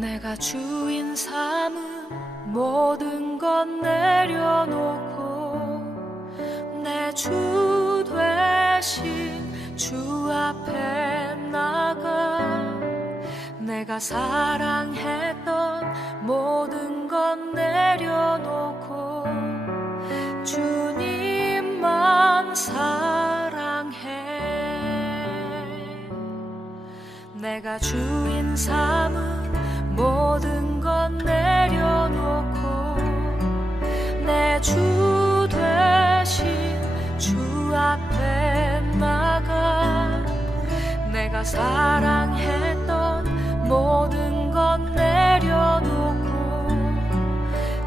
내가 주인 삼은 모든 것 내려놓고 내 주 되신 주 앞에 나가 내가 사랑했던 모든 것 내려놓고 주님만 사랑해. 내가 주인 삼은 모든 것 내려놓고 내 주 되신 주 앞에 나가 내가 사랑했던 모든 것 내려놓고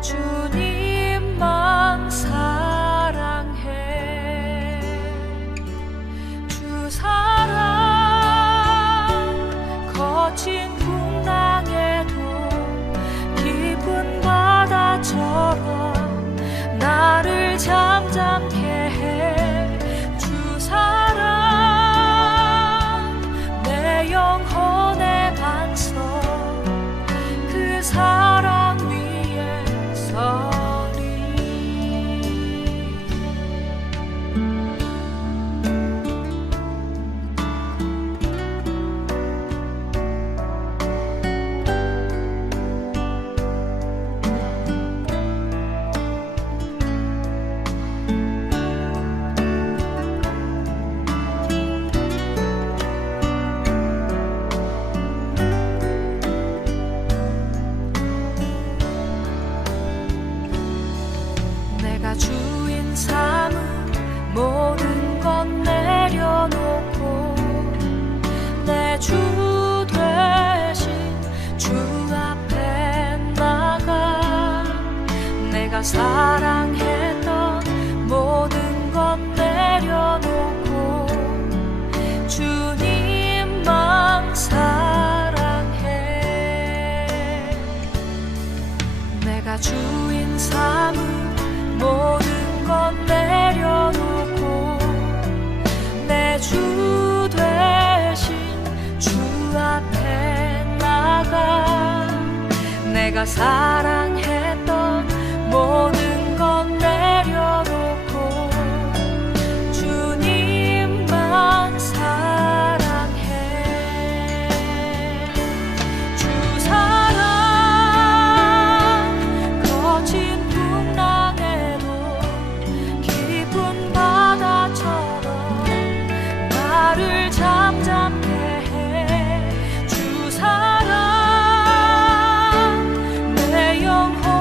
주님만 사랑해. 주 사랑 거친 풍랑에도 깊은 바다처럼 나를 잠잠케 해. 주 사랑 내 영혼의 반석 그 사랑 위에 서리. 내가 주인 삼은 모든 것 내려놓고 내 주 되신 주 앞에 나가 내가 사랑했던 모든 것 내려놓고 주님만 사랑해. 내가 주인 삼은 모든 것 내려놓고 내 주 되신 주 앞에 나가 내가 사랑했던 모든 것 내려놓고 주님만 사랑해. 주 사랑 거친 풍랑에도 깊은 바다처럼 나를 잠잠케 해. 주 사랑 내 영혼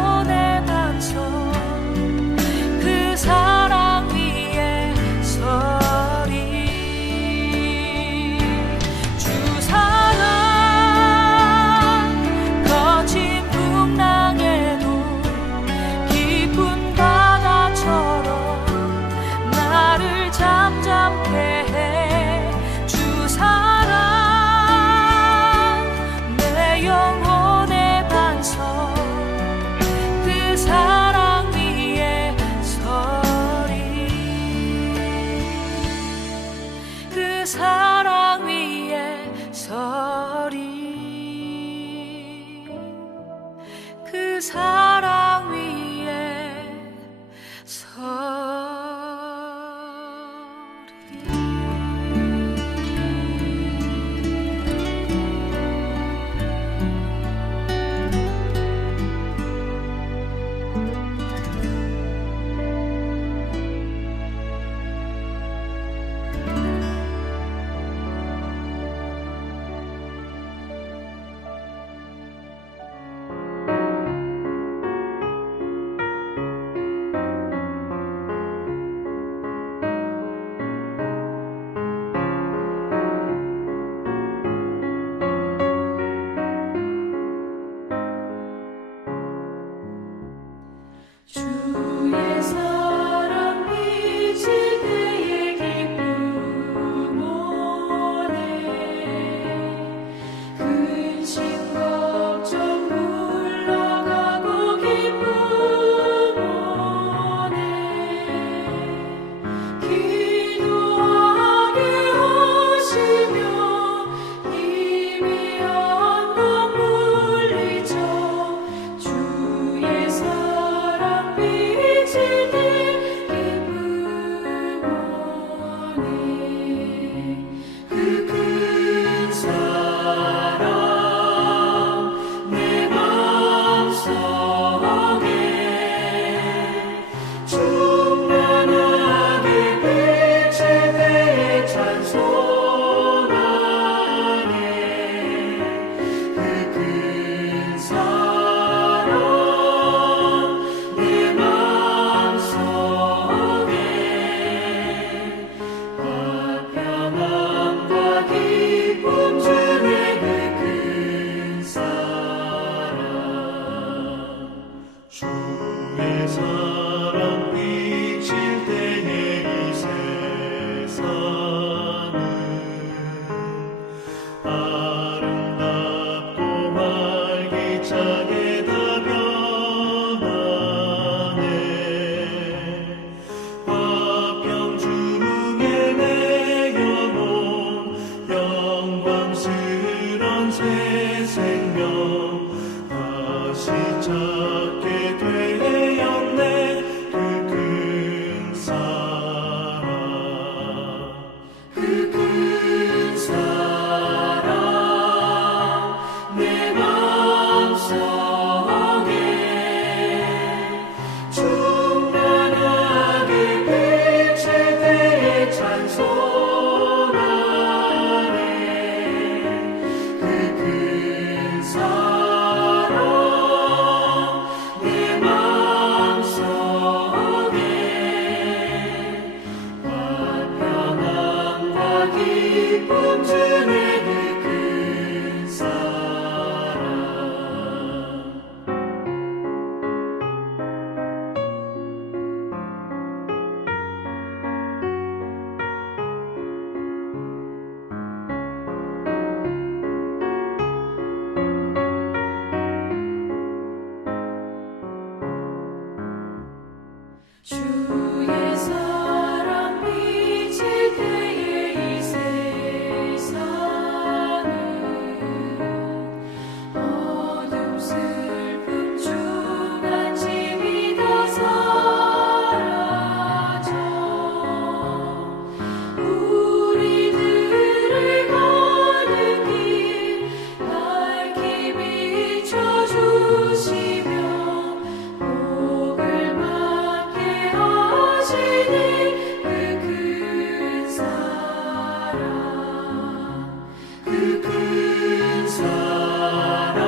새 생명 다시 찾게 되었네. 그 큰 사랑, 그 큰 사랑 내 맘속에 충만하게 비칠 때에 찬송하네. 그 큰 사랑 내 맘속에 화평함과 기쁨 주네. 그 큰 사랑. 주의 사랑 비칠 때에 이 세상은 어둠 슬픔 중한 짐이 다 사라져 우리들을 가는 길 밝히 비춰주시며 복을 받게 하시니. 그 큰 사랑, 그 큰 사랑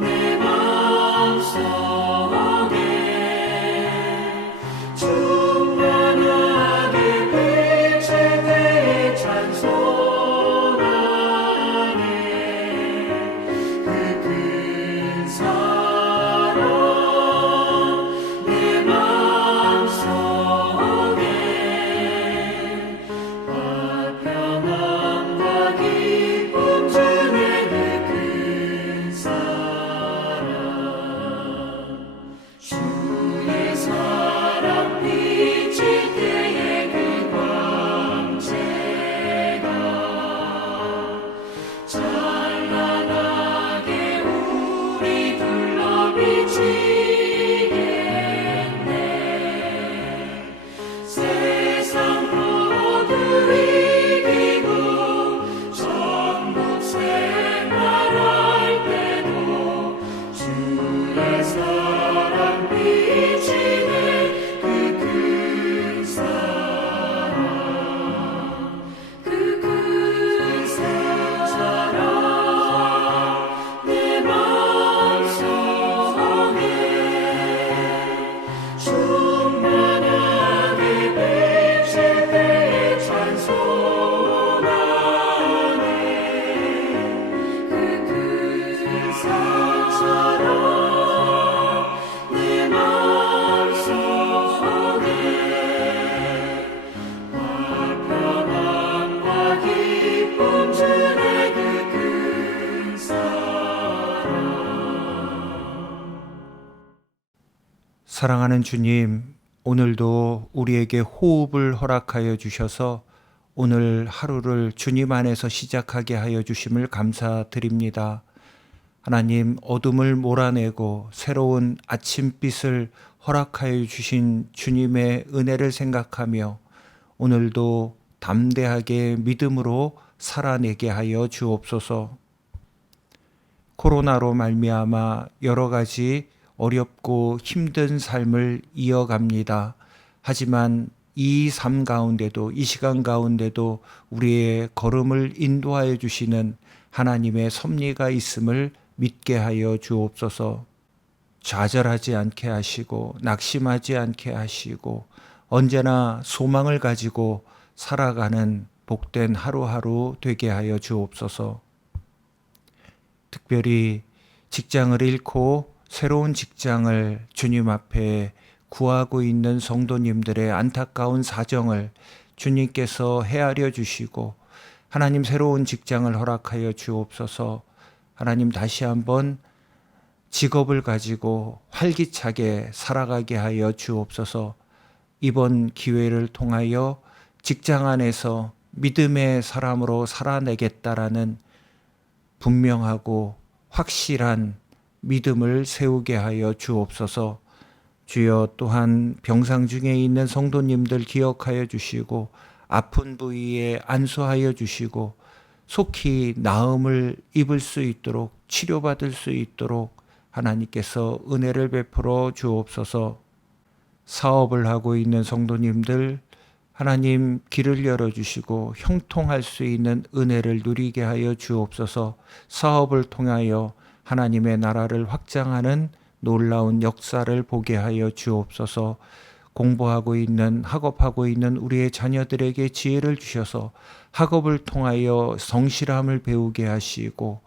내 맘속에 충만하게 비칠 때에 찬송하네. 그 큰 사랑 내 맘속에 화평함과 기쁨 주네. 그 큰 사랑, 주의 사랑 비칠 때에 그 광채가 찬란하게 우리 둘러 비치겠네. 세상 모두 이기고 천국 생활할 때도 주의 사랑 비치네. 그 큰 사랑, 그 큰 사랑 내 맘속에 충만하게 비칠 때에 찬송하네. 그 큰 사랑 내 맘속에 화평함과 기쁨 주네. 그 큰 사랑. 사랑하는 주님, 오늘도 우리에게 호흡을 허락하여 주셔서 오늘 하루를 주님 안에서 시작하게 하여 주심을 감사드립니다. 하나님, 어둠을 몰아내고 새로운 아침빛을 허락하여 주신 주님의 은혜를 생각하며 오늘도 담대하게 믿음으로 살아내게 하여 주옵소서. 코로나로 말미암아 여러 가지 어렵고 힘든 삶을 이어갑니다. 하지만 이 삶 가운데도, 이 시간 가운데도 우리의 걸음을 인도하여 주시는 하나님의 섭리가 있음을 믿게 하여 주옵소서. 좌절하지 않게 하시고 낙심하지 않게 하시고 언제나 소망을 가지고 살아가는 복된 하루하루 되게 하여 주옵소서. 특별히 직장을 잃고 새로운 직장을 주님 앞에 구하고 있는 성도님들의 안타까운 사정을 주님께서 헤아려 주시고 하나님 새로운 직장을 허락하여 주옵소서. 하나님 다시 한번 직업을 가지고 활기차게 살아가게 하여 주옵소서. 이번 기회를 통하여 직장 안에서 믿음의 사람으로 살아내겠다라는 분명하고 확실한 믿음을 세우게 하여 주옵소서. 주여, 또한 병상 중에 있는 성도님들 기억하여 주시고 아픈 부위에 안수하여 주시고 속히 나음을 입을 수 있도록, 치료받을 수 있도록 하나님께서 은혜를 베풀어 주옵소서. 사업을 하고 있는 성도님들 하나님 길을 열어주시고 형통할 수 있는 은혜를 누리게 하여 주옵소서. 사업을 통하여 하나님의 나라를 확장하는 놀라운 역사를 보게 하여 주옵소서. 공부하고 있는, 학업하고 있는 우리의 자녀들에게 지혜를 주셔서 학업을 통하여 성실함을 배우게 하시고,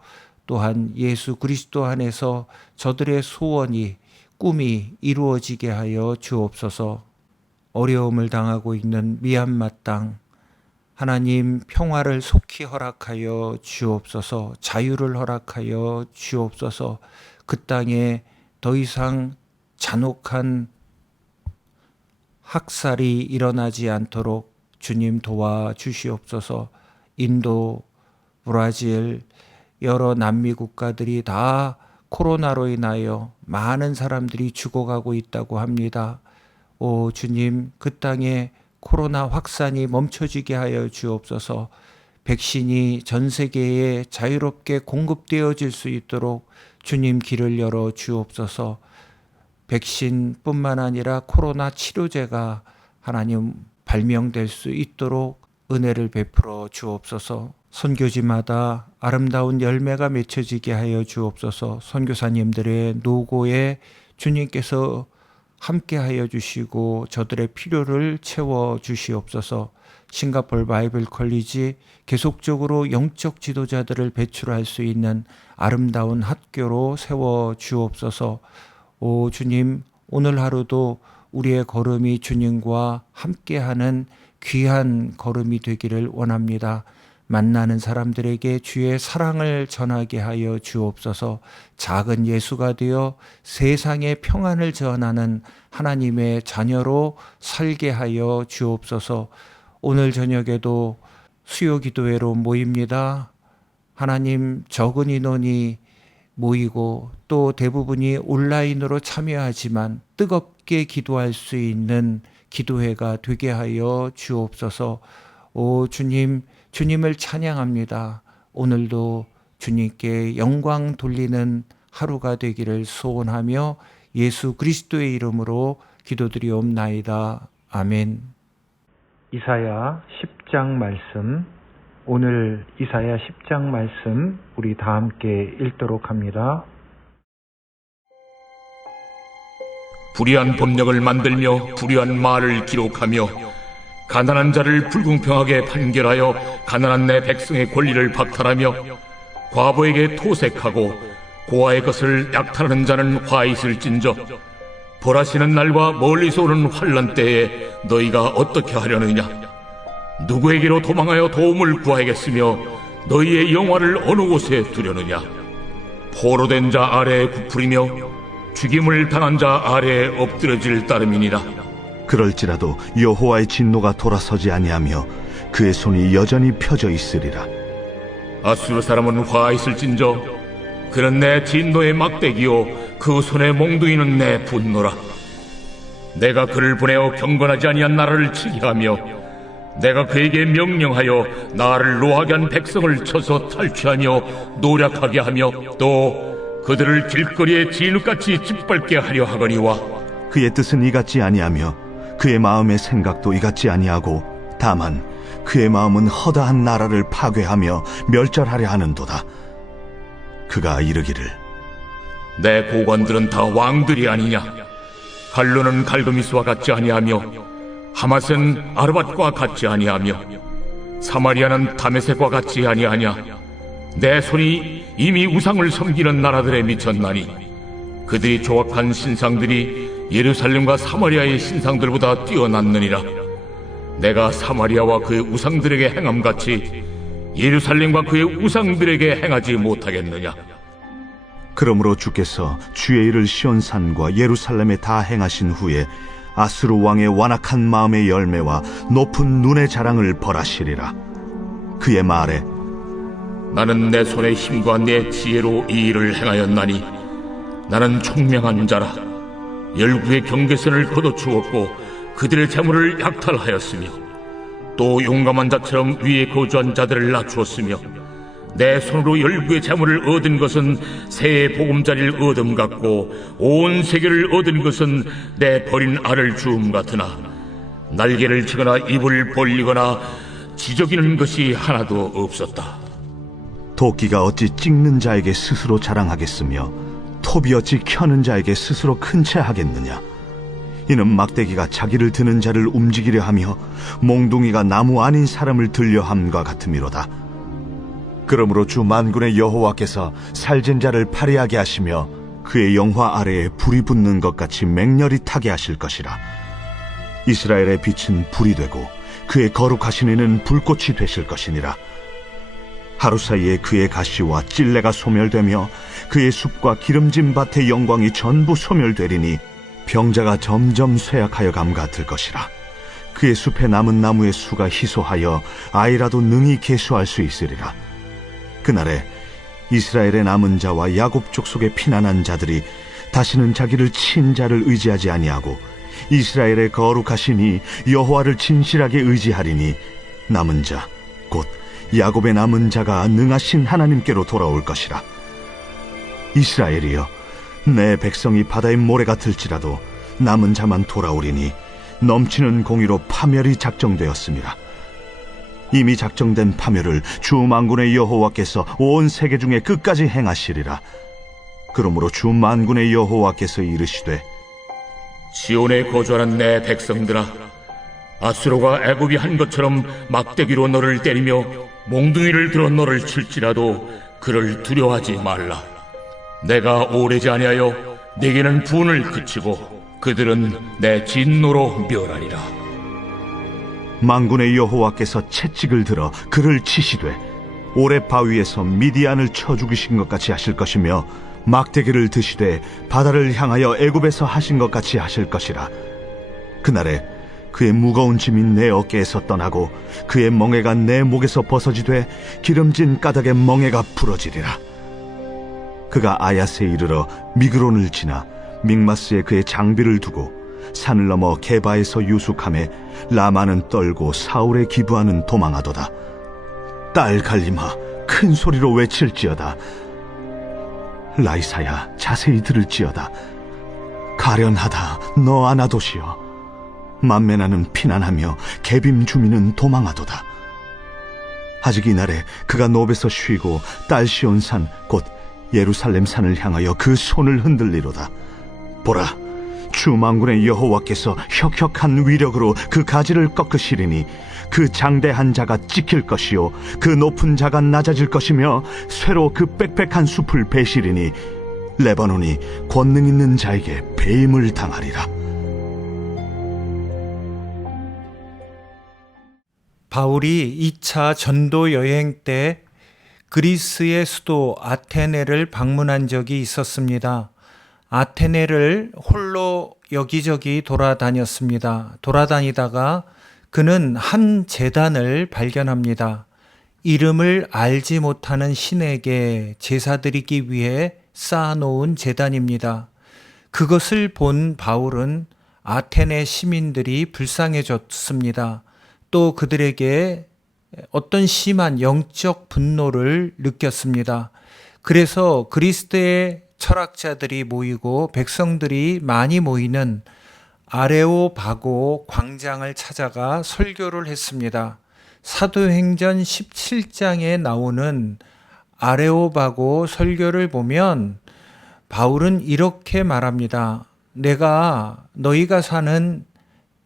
또한 예수 그리스도 안에서 저들의 소원이, 꿈이 이루어지게 하여 주옵소서. 어려움을 당하고 있는 미얀마 땅 하나님 평화를 속히 허락하여 주옵소서. 자유를 허락하여 주옵소서. 그 땅에 더 이상 잔혹한 학살이 일어나지 않도록 주님 도와주시옵소서. 인도, 브라질, 여러 남미 국가들이 다 코로나로 인하여 많은 사람들이 죽어가고 있다고 합니다. 오 주님, 그 땅에 코로나 확산이 멈춰지게 하여 주옵소서. 백신이 전 세계에 자유롭게 공급되어질 수 있도록 주님 길을 열어 주옵소서. 백신뿐만 아니라 코로나 치료제가 하나님 발명될 수 있도록 은혜를 베풀어 주옵소서. 선교지마다 아름다운 열매가 맺혀지게 하여 주옵소서. 선교사님들의 노고에 주님께서 함께하여 주시고 저들의 필요를 채워 주시옵소서. 싱가포르 바이블 컬리지 계속적으로 영적 지도자들을 배출할 수 있는 아름다운 학교로 세워 주옵소서. 오 주님, 오늘 하루도 우리의 걸음이 주님과 함께하는 귀한 걸음이 되기를 원합니다. 만나는 사람들에게 주의 사랑을 전하게 하여 주옵소서. 작은 예수가 되어 세상의 평안을 전하는 하나님의 자녀로 살게 하여 주옵소서. 오늘 저녁에도 수요기도회로 모입니다. 하나님, 적은 인원이 모이고 또 대부분이 온라인으로 참여하지만 뜨겁게 기도할 수 있는 기도회가 되게 하여 주옵소서. 오 주님, 주님을 찬양합니다. 오늘도 주님께 영광 돌리는 하루가 되기를 소원하며 예수 그리스도의 이름으로 기도드리옵나이다. 아멘. 이사야 10장 말씀, 오늘 이사야 10장 말씀 우리 다 함께 읽도록 합니다. 불의한 법령을 만들며 불의한 말을 기록하며 가난한 자를 불공평하게 판결하여 가난한 내 백성의 권리를 박탈하며 과부에게 토색하고 고아의 것을 약탈하는 자는 화 있을진저 벌하시는 날과 멀리서 오는 환난 때에 너희가 어떻게 하려느냐? 누구에게로 도망하여 도움을 구하겠으며 너희의 영화를 어느 곳에 두려느냐? 포로된 자 아래에 굽으리며 죽임을 당한 자 아래에 엎드려질 따름이니라. 그럴지라도 여호와의 진노가 돌아서지 아니하며 그의 손이 여전히 펴져 있으리라. 아수르 사람은 화 있을진저 그는 내 진노의 막대기요 그 손에 몽둥이는 내 분노라. 내가 그를 보내어 경건하지 아니한 나라를 치게 하며 내가 그에게 명령하여 나를 노하게 한 백성을 쳐서 탈취하며 노략하게 하며 또 그들을 길거리에 진흙같이 짓밟게 하려 하거니와 그의 뜻은 이같지 아니하며 그의 마음의 생각도 이같지 아니하고 다만 그의 마음은 허다한 나라를 파괴하며 멸절하려 하는도다. 그가 이르기를 내 고관들은 다 왕들이 아니냐? 갈루는 갈그미스와 같지 아니하며 하맛은 아르밧과 같지 아니하며 사마리아는 다메섹과 같지 아니하냐? 내 손이 이미 우상을 섬기는 나라들에 미쳤나니 그들이 조각한 신상들이 예루살렘과 사마리아의 신상들보다 뛰어났느니라. 내가 사마리아와 그의 우상들에게 행함같이 예루살렘과 그의 우상들에게 행하지 못하겠느냐? 그러므로 주께서 주의 일을 시온산과 예루살렘에 다 행하신 후에 아수르 왕의 완악한 마음의 열매와 높은 눈의 자랑을 벌하시리라. 그의 말에 나는 내 손의 힘과 내 지혜로 이 일을 행하였나니 나는 총명한 자라. 열국의 경계선을 걷어주었고 그들의 재물을 약탈하였으며 또 용감한 자처럼 위에 거주한 자들을 낮추었으며 내 손으로 열국의 재물을 얻은 것은 새의 보금자리를 얻음 같고 온 세계를 얻은 것은 내 버린 알을 주움 같으나 날개를 치거나 입을 벌리거나 지저귀는 것이 하나도 없었다. 도끼가 어찌 찍는 자에게 스스로 자랑하겠으며 톱이 어찌 켜는 자에게 스스로 큰 채 하겠느냐. 이는 막대기가 자기를 드는 자를 움직이려 하며 몽둥이가 나무 아닌 사람을 들려 함과 같음이로다. 그러므로 주 만군의 여호와께서 살진 자를 파리하게 하시며 그의 영화 아래에 불이 붙는 것 같이 맹렬히 타게 하실 것이라. 이스라엘의 빛은 불이 되고 그의 거룩하신 이는 불꽃이 되실 것이니라. 하루 사이에 그의 가시와 찔레가 소멸되며 그의 숲과 기름진 밭의 영광이 전부 소멸되리니 병자가 점점 쇠약하여 감 같을 것이라. 그의 숲에 남은 나무의 수가 희소하여 아이라도 능히 계수할 수 있으리라. 그날에 이스라엘의 남은 자와 야곱 족속의 피난한 자들이 다시는 자기를 친 자를 의지하지 아니하고 이스라엘의 거룩하시니 여호와를 진실하게 의지하리니 남은 자 곧 야곱의 남은 자가 능하신 하나님께로 돌아올 것이라. 이스라엘이여, 내 백성이 바다의 모래 같을지라도 남은 자만 돌아오리니 넘치는 공의로 파멸이 작정되었습니다. 이미 작정된 파멸을 주 만군의 여호와께서 온 세계 중에 끝까지 행하시리라. 그러므로 주 만군의 여호와께서 이르시되 시온에 거주하는 내 백성들아, 아수르가 애굽이 한 것처럼 막대기로 너를 때리며 몽둥이를 들어 너를 칠지라도 그를 두려워하지 말라. 내가 오래지 아니하여 내게는 분을 그치고 그들은 내 진노로 멸하리라. 만군의 여호와께서 채찍을 들어 그를 치시되 오레 바위에서 미디안을 쳐 죽이신 것 같이 하실 것이며 막대기를 드시되 바다를 향하여 애굽에서 하신 것 같이 하실 것이라. 그날에 그의 무거운 짐이 내 어깨에서 떠나고 그의 멍에가 내 목에서 벗어지되 기름진 까닭의 멍에가 부러지리라. 그가 아야스에 이르러 미그론을 지나 믹마스에 그의 장비를 두고 산을 넘어 게바에서 유숙하며 라마는 떨고 사울의 기브아는 도망하도다. 딸 갈림아, 큰 소리로 외칠지어다. 라이사야, 자세히 들을지어다. 가련하다, 너 아나도시여. 만메나는 피난하며 게빔 주민은 도망하도다. 아직 이날에 그가 노베서 쉬고 딸 시온산 곧 예루살렘 산을 향하여 그 손을 흔들리로다. 보라, 주 만군의 여호와께서 혁혁한 위력으로 그 가지를 꺾으시리니 그 장대한 자가 찍힐 것이요 그 높은 자가 낮아질 것이며 쇠로 그 빽빽한 숲을 베시리니 레바논이 권능 있는 자에게 배임을 당하리라. 바울이 2차 전도 여행 때 그리스의 수도 아테네를 방문한 적이 있었습니다. 아테네를 홀로 여기저기 돌아다녔습니다. 돌아다니다가 그는 한 제단을 발견합니다. 이름을 알지 못하는 신에게 제사 드리기 위해 쌓아놓은 제단입니다. 그것을 본 바울은 아테네 시민들이 불쌍해졌습니다. 또 그들에게 어떤 심한 영적 분노를 느꼈습니다. 그래서 그리스도의 철학자들이 모이고 백성들이 많이 모이는 아레오바고 광장을 찾아가 설교를 했습니다. 사도행전 17장에 나오는 아레오바고 설교를 보면 바울은 이렇게 말합니다. 내가 너희가 사는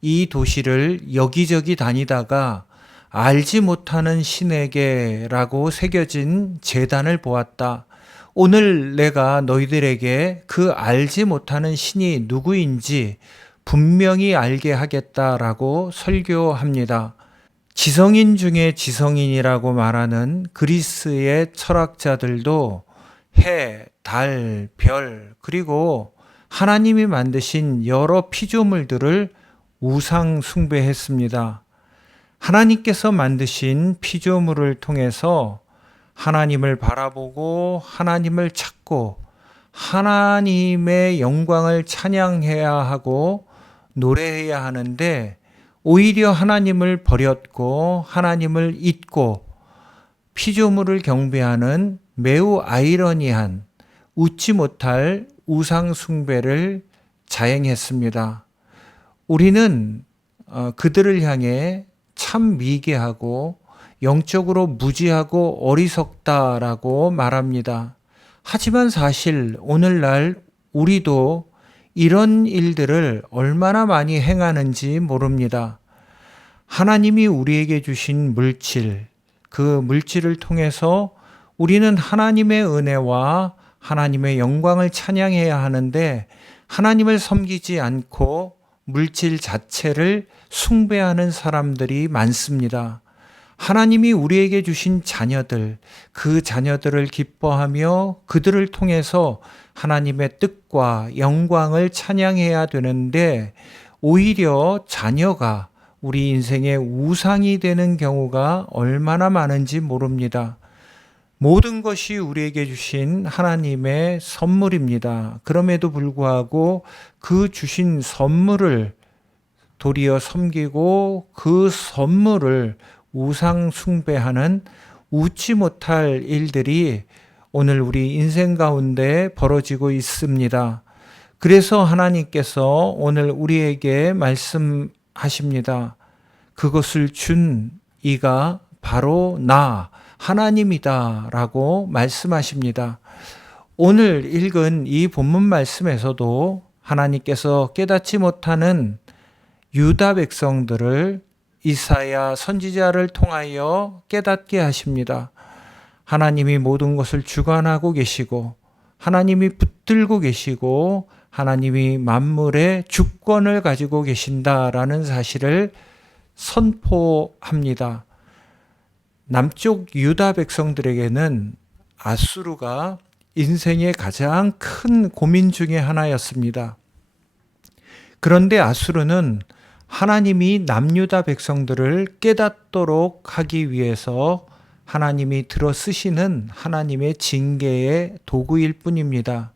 이 도시를 여기저기 다니다가 알지 못하는 신에게라고 새겨진 제단을 보았다. 오늘 내가 너희들에게 그 알지 못하는 신이 누구인지 분명히 알게 하겠다라고 설교합니다. 지성인 중에 지성인이라고 말하는 그리스의 철학자들도 해, 달, 별, 그리고 하나님이 만드신 여러 피조물들을 우상 숭배했습니다. 하나님께서 만드신 피조물을 통해서 하나님을 바라보고 하나님을 찾고 하나님의 영광을 찬양해야 하고 노래해야 하는데 오히려 하나님을 버렸고 하나님을 잊고 피조물을 경배하는 매우 아이러니한 웃지 못할 우상 숭배를 자행했습니다. 우리는 그들을 향해 참 미개하고 영적으로 무지하고 어리석다라고 말합니다. 하지만 사실 오늘날 우리도 이런 일들을 얼마나 많이 행하는지 모릅니다. 하나님이 우리에게 주신 물질, 그 물질을 통해서 우리는 하나님의 은혜와 하나님의 영광을 찬양해야 하는데 하나님을 섬기지 않고 물질 자체를 숭배하는 사람들이 많습니다. 하나님이 우리에게 주신 자녀들, 그 자녀들을 기뻐하며 그들을 통해서 하나님의 뜻과 영광을 찬양해야 되는데 오히려 자녀가 우리 인생의 우상이 되는 경우가 얼마나 많은지 모릅니다. 모든 것이 우리에게 주신 하나님의 선물입니다. 그럼에도 불구하고 그 주신 선물을 도리어 섬기고 그 선물을 우상 숭배하는 웃지 못할 일들이 오늘 우리 인생 가운데 벌어지고 있습니다. 그래서 하나님께서 오늘 우리에게 말씀하십니다. 그것을 준 이가 바로 나 하나님이다 라고 말씀하십니다. 오늘 읽은 이 본문 말씀에서도 하나님께서 깨닫지 못하는 유다 백성들을 이사야 선지자를 통하여 깨닫게 하십니다. 하나님이 모든 것을 주관하고 계시고 하나님이 붙들고 계시고 하나님이 만물의 주권을 가지고 계신다라는 사실을 선포합니다. 남쪽 유다 백성들에게는 아수르가 인생의 가장 큰 고민 중에 하나였습니다. 그런데 아수르는 하나님이 남유다 백성들을 깨닫도록 하기 위해서 하나님이 들어 쓰시는 하나님의 징계의 도구일 뿐입니다.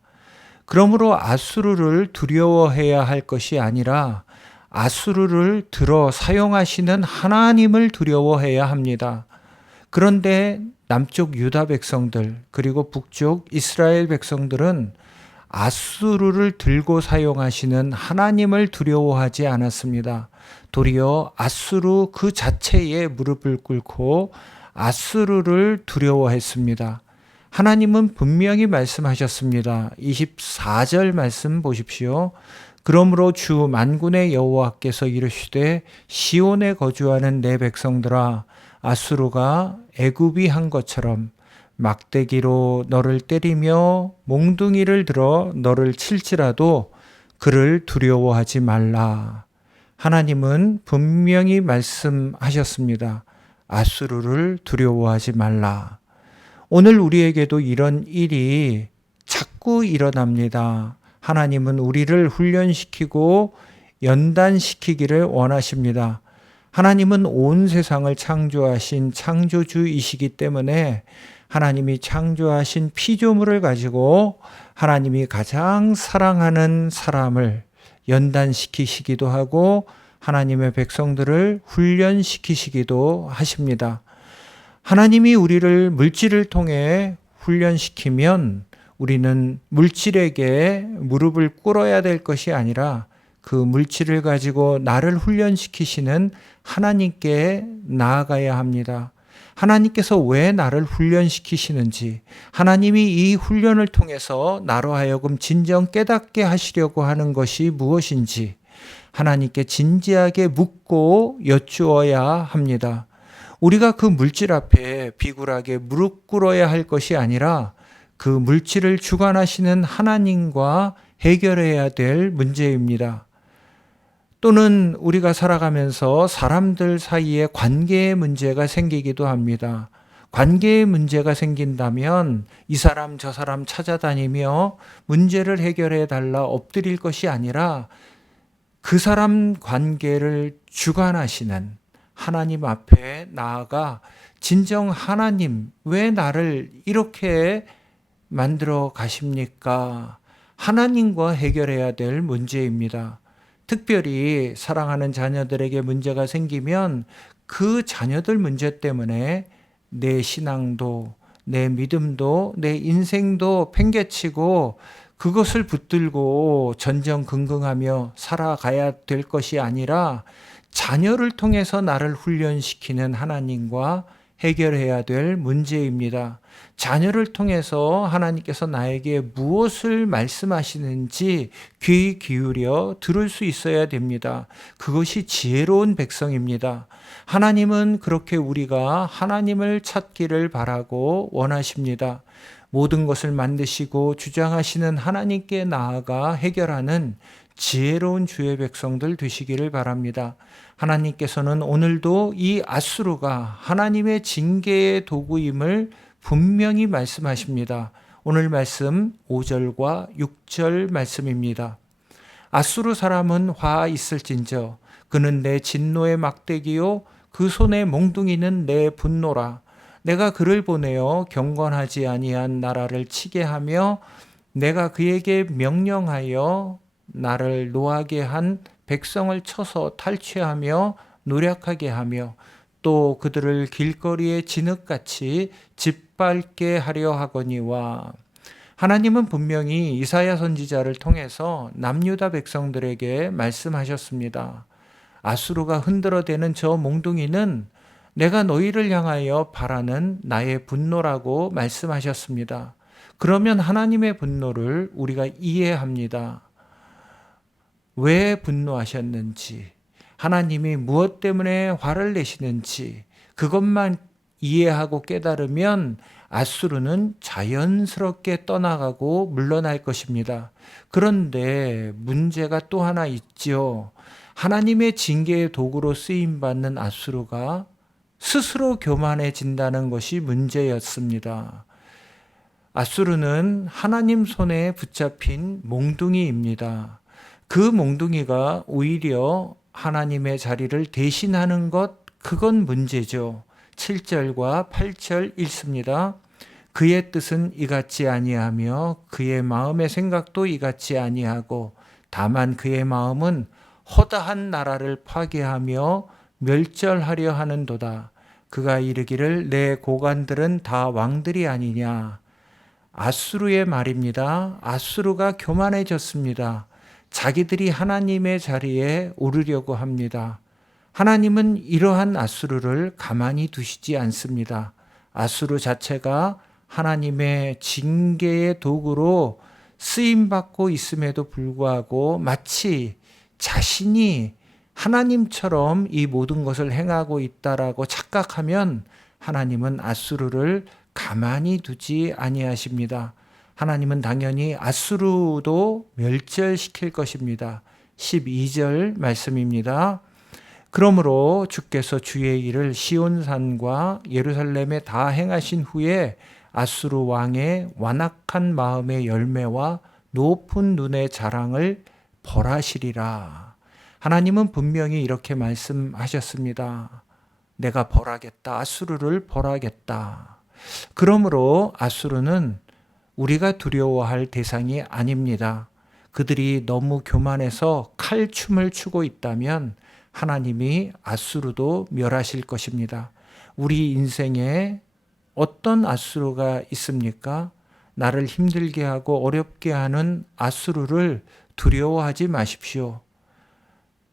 그러므로 아수르를 두려워해야 할 것이 아니라 아수르를 들어 사용하시는 하나님을 두려워해야 합니다. 그런데 남쪽 유다 백성들 그리고 북쪽 이스라엘 백성들은 아수르를 들고 사용하시는 하나님을 두려워하지 않았습니다. 도리어 아수르 그 자체에 무릎을 꿇고 아수르를 두려워했습니다. 하나님은 분명히 말씀하셨습니다. 24절 말씀 보십시오. 그러므로 주 만군의 여호와께서 이르시되 시온에 거주하는 내 백성들아 아수르가 애굽이 한 것처럼 막대기로 너를 때리며 몽둥이를 들어 너를 칠지라도 그를 두려워하지 말라. 하나님은 분명히 말씀하셨습니다. 아수르를 두려워하지 말라. 오늘 우리에게도 이런 일이 자꾸 일어납니다. 하나님은 우리를 훈련시키고 연단시키기를 원하십니다. 하나님은 온 세상을 창조하신 창조주이시기 때문에 하나님이 창조하신 피조물을 가지고 하나님이 가장 사랑하는 사람을 연단시키시기도 하고 하나님의 백성들을 훈련시키시기도 하십니다. 하나님이 우리를 물질을 통해 훈련시키면 우리는 물질에게 무릎을 꿇어야 될 것이 아니라 그 물질을 가지고 나를 훈련시키시는 하나님께 나아가야 합니다. 하나님께서 왜 나를 훈련시키시는지, 하나님이 이 훈련을 통해서 나로 하여금 진정 깨닫게 하시려고 하는 것이 무엇인지 하나님께 진지하게 묻고 여쭈어야 합니다. 우리가 그 물질 앞에 비굴하게 무릎 꿇어야 할 것이 아니라 그 물질을 주관하시는 하나님과 해결해야 될 문제입니다. 또는 우리가 살아가면서 사람들 사이에 관계의 문제가 생기기도 합니다. 관계의 문제가 생긴다면 이 사람 저 사람 찾아다니며 문제를 해결해 달라 엎드릴 것이 아니라 그 사람 관계를 주관하시는 하나님 앞에 나아가 진정 하나님, 왜 나를 이렇게 만들어 가십니까? 하나님과 해결해야 될 문제입니다. 특별히 사랑하는 자녀들에게 문제가 생기면 그 자녀들 문제 때문에 내 신앙도, 내 믿음도, 내 인생도 팽개치고 그것을 붙들고 전전긍긍하며 살아가야 될 것이 아니라 자녀를 통해서 나를 훈련시키는 하나님과 해결해야 될 문제입니다. 자녀를 통해서 하나님께서 나에게 무엇을 말씀하시는지 귀 기울여 들을 수 있어야 됩니다. 그것이 지혜로운 백성입니다. 하나님은 그렇게 우리가 하나님을 찾기를 바라고 원하십니다. 모든 것을 만드시고 주장하시는 하나님께 나아가 해결하는 지혜로운 주의 백성들 되시기를 바랍니다. 하나님께서는 오늘도 이 앗수르가 하나님의 징계의 도구임을 분명히 말씀하십니다. 오늘 말씀 5절과 6절 말씀입니다. 앗수르 사람은 화 있을진저 그는 내 진노의 막대기요 그 손의 몽둥이는 내 분노라. 내가 그를 보내어 경건하지 아니한 나라를 치게 하며 내가 그에게 명령하여 나를 노하게 한 백성을 쳐서 탈취하며 노력하게 하며 또 그들을 길거리에 진흙같이 짓밟게 하려 하거니와. 하나님은 분명히 이사야 선지자를 통해서 남유다 백성들에게 말씀하셨습니다. 앗수르가 흔들어대는 저 몽둥이는 내가 너희를 향하여 바라는 나의 분노라고 말씀하셨습니다. 그러면 하나님의 분노를 우리가 이해합니다. 왜 분노하셨는지, 하나님이 무엇 때문에 화를 내시는지 그것만 이해하고 깨달으면 앗수르는 자연스럽게 떠나가고 물러날 것입니다. 그런데 문제가 또 하나 있죠. 하나님의 징계의 도구로 쓰임받는 앗수르가 스스로 교만해진다는 것이 문제였습니다. 앗수르는 하나님 손에 붙잡힌 몽둥이입니다. 그 몽둥이가 오히려 하나님의 자리를 대신하는 것, 그건 문제죠. 7절과 8절 읽습니다. 그의 뜻은 이같지 아니하며 그의 마음의 생각도 이같지 아니하고 다만 그의 마음은 허다한 나라를 파괴하며 멸절하려 하는도다. 그가 이르기를 내 고관들은 다 왕들이 아니냐. 앗수르의 말입니다. 앗수르가 교만해졌습니다. 자기들이 하나님의 자리에 오르려고 합니다. 하나님은 이러한 앗수르를 가만히 두시지 않습니다. 앗수르 자체가 하나님의 징계의 도구로 쓰임받고 있음에도 불구하고 마치 자신이 하나님처럼 이 모든 것을 행하고 있다라고 착각하면 하나님은 앗수르를 가만히 두지 아니하십니다. 하나님은 당연히 앗수르도 멸절시킬 것입니다. 12절 말씀입니다. 그러므로 주께서 주의 일을 시온산과 예루살렘에 다 행하신 후에 앗수르 왕의 완악한 마음의 열매와 높은 눈의 자랑을 벌하시리라. 하나님은 분명히 이렇게 말씀하셨습니다. 내가 벌하겠다. 앗수르를 벌하겠다. 그러므로 앗수르는 우리가 두려워할 대상이 아닙니다. 그들이 너무 교만해서 칼춤을 추고 있다면 하나님이 앗수르도 멸하실 것입니다. 우리 인생에 어떤 앗수르가 있습니까? 나를 힘들게 하고 어렵게 하는 앗수르를 두려워하지 마십시오.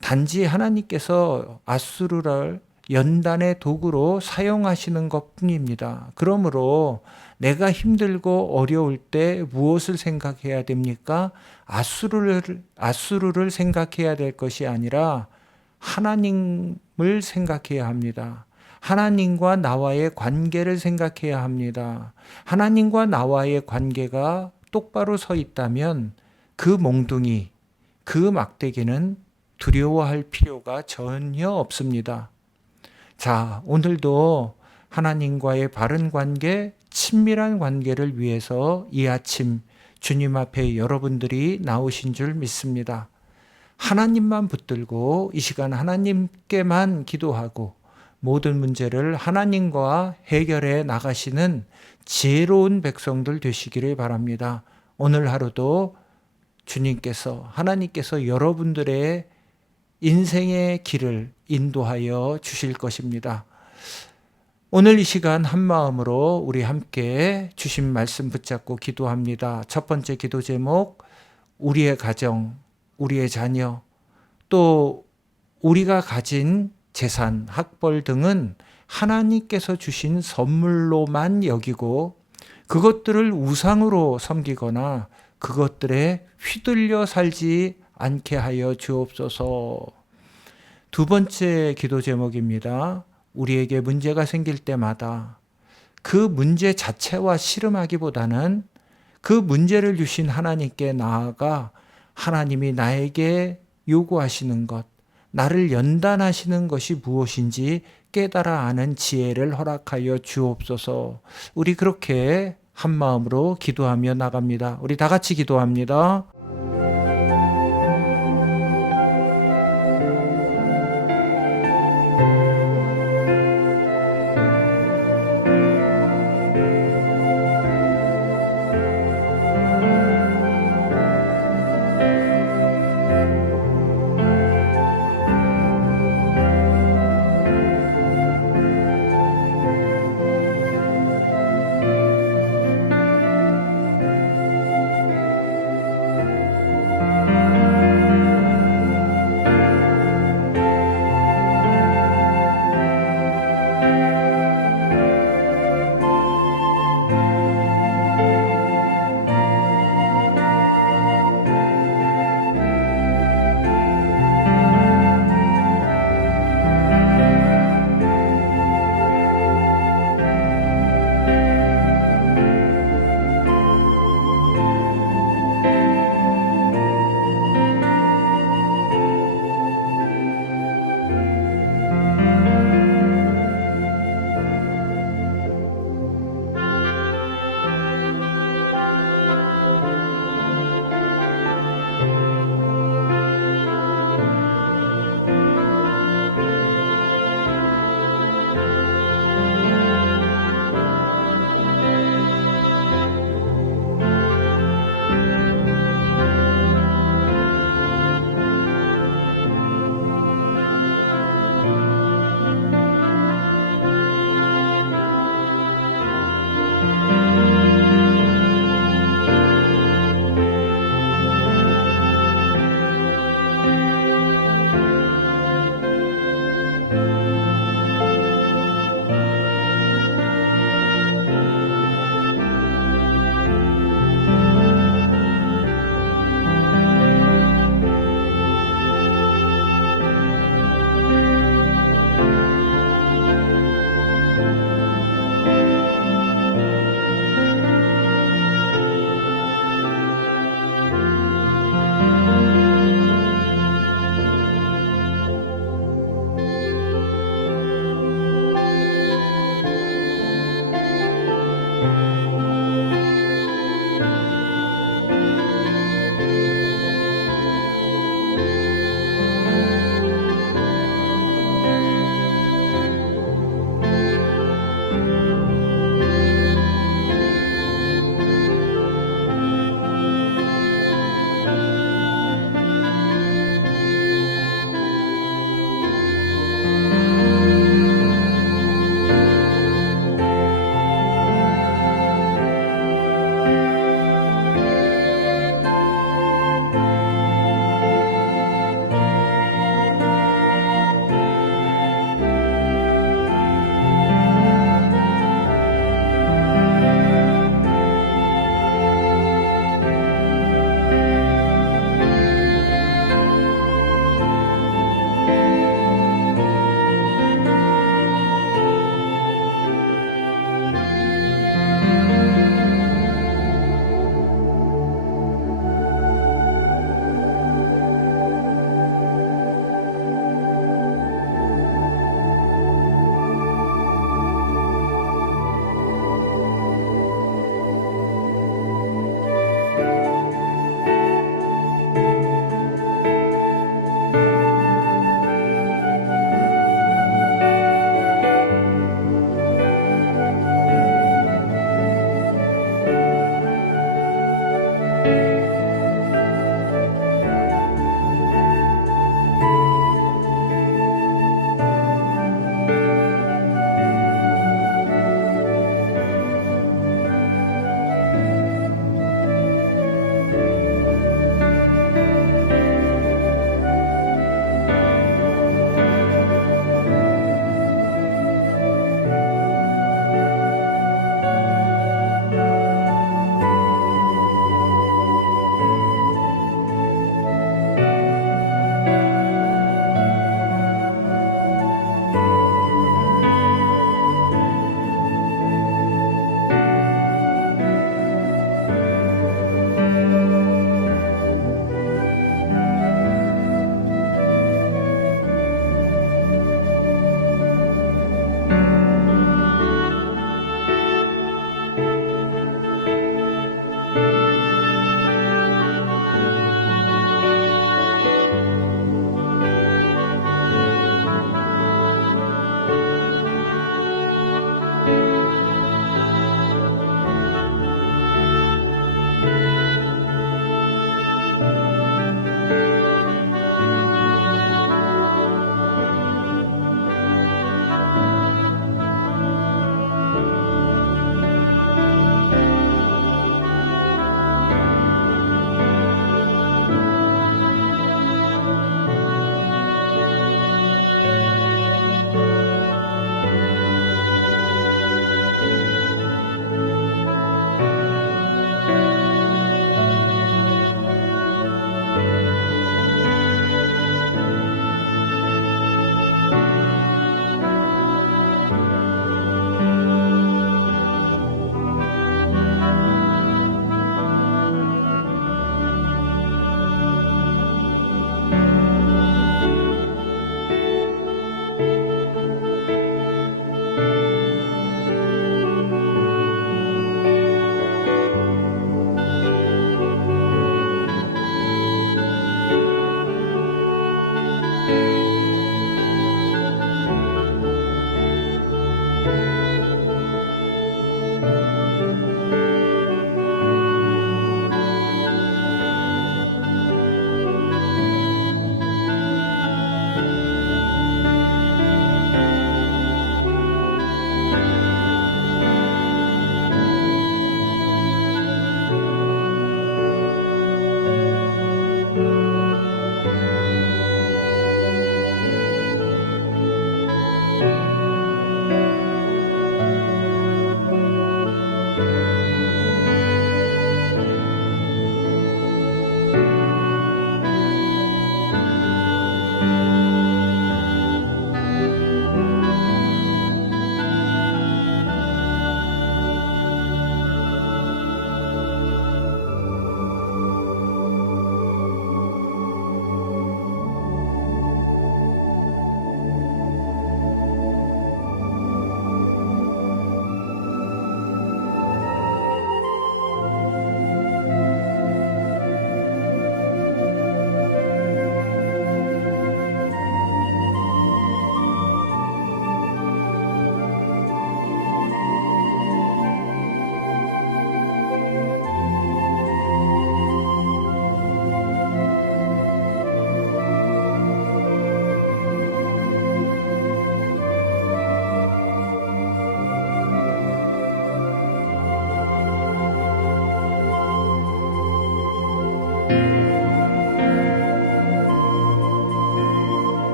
단지 하나님께서 앗수르를 연단의 도구로 사용하시는 것뿐입니다. 그러므로 내가 힘들고 어려울 때 무엇을 생각해야 됩니까? 앗수르를 생각해야 될 것이 아니라 하나님을 생각해야 합니다. 하나님과 나와의 관계를 생각해야 합니다. 하나님과 나와의 관계가 똑바로 서 있다면 그 몽둥이, 그 막대기는 두려워할 필요가 전혀 없습니다. 자, 오늘도 하나님과의 바른 관계, 친밀한 관계를 위해서 이 아침 주님 앞에 여러분들이 나오신 줄 믿습니다. 하나님만 붙들고 이 시간 하나님께만 기도하고 모든 문제를 하나님과 해결해 나가시는 지혜로운 백성들 되시기를 바랍니다. 오늘 하루도 주님께서, 하나님께서 여러분들의 인생의 길을 인도하여 주실 것입니다. 오늘 이 시간 한 마음으로 우리 함께 주신 말씀 붙잡고 기도합니다. 첫 번째 기도 제목, 우리의 가정, 우리의 자녀, 또 우리가 가진 재산, 학벌 등은 하나님께서 주신 선물로만 여기고 그것들을 우상으로 섬기거나 그것들에 휘둘려 살지 않게 하여 주옵소서. 두 번째 기도 제목입니다. 우리에게 문제가 생길 때마다 그 문제 자체와 씨름하기보다는 그 문제를 주신 하나님께 나아가 하나님이 나에게 요구하시는 것, 나를 연단하시는 것이 무엇인지 깨달아 아는 지혜를 허락하여 주옵소서. 우리 그렇게 한 마음으로 기도하며 나갑니다. 우리 다 같이 기도합니다.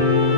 주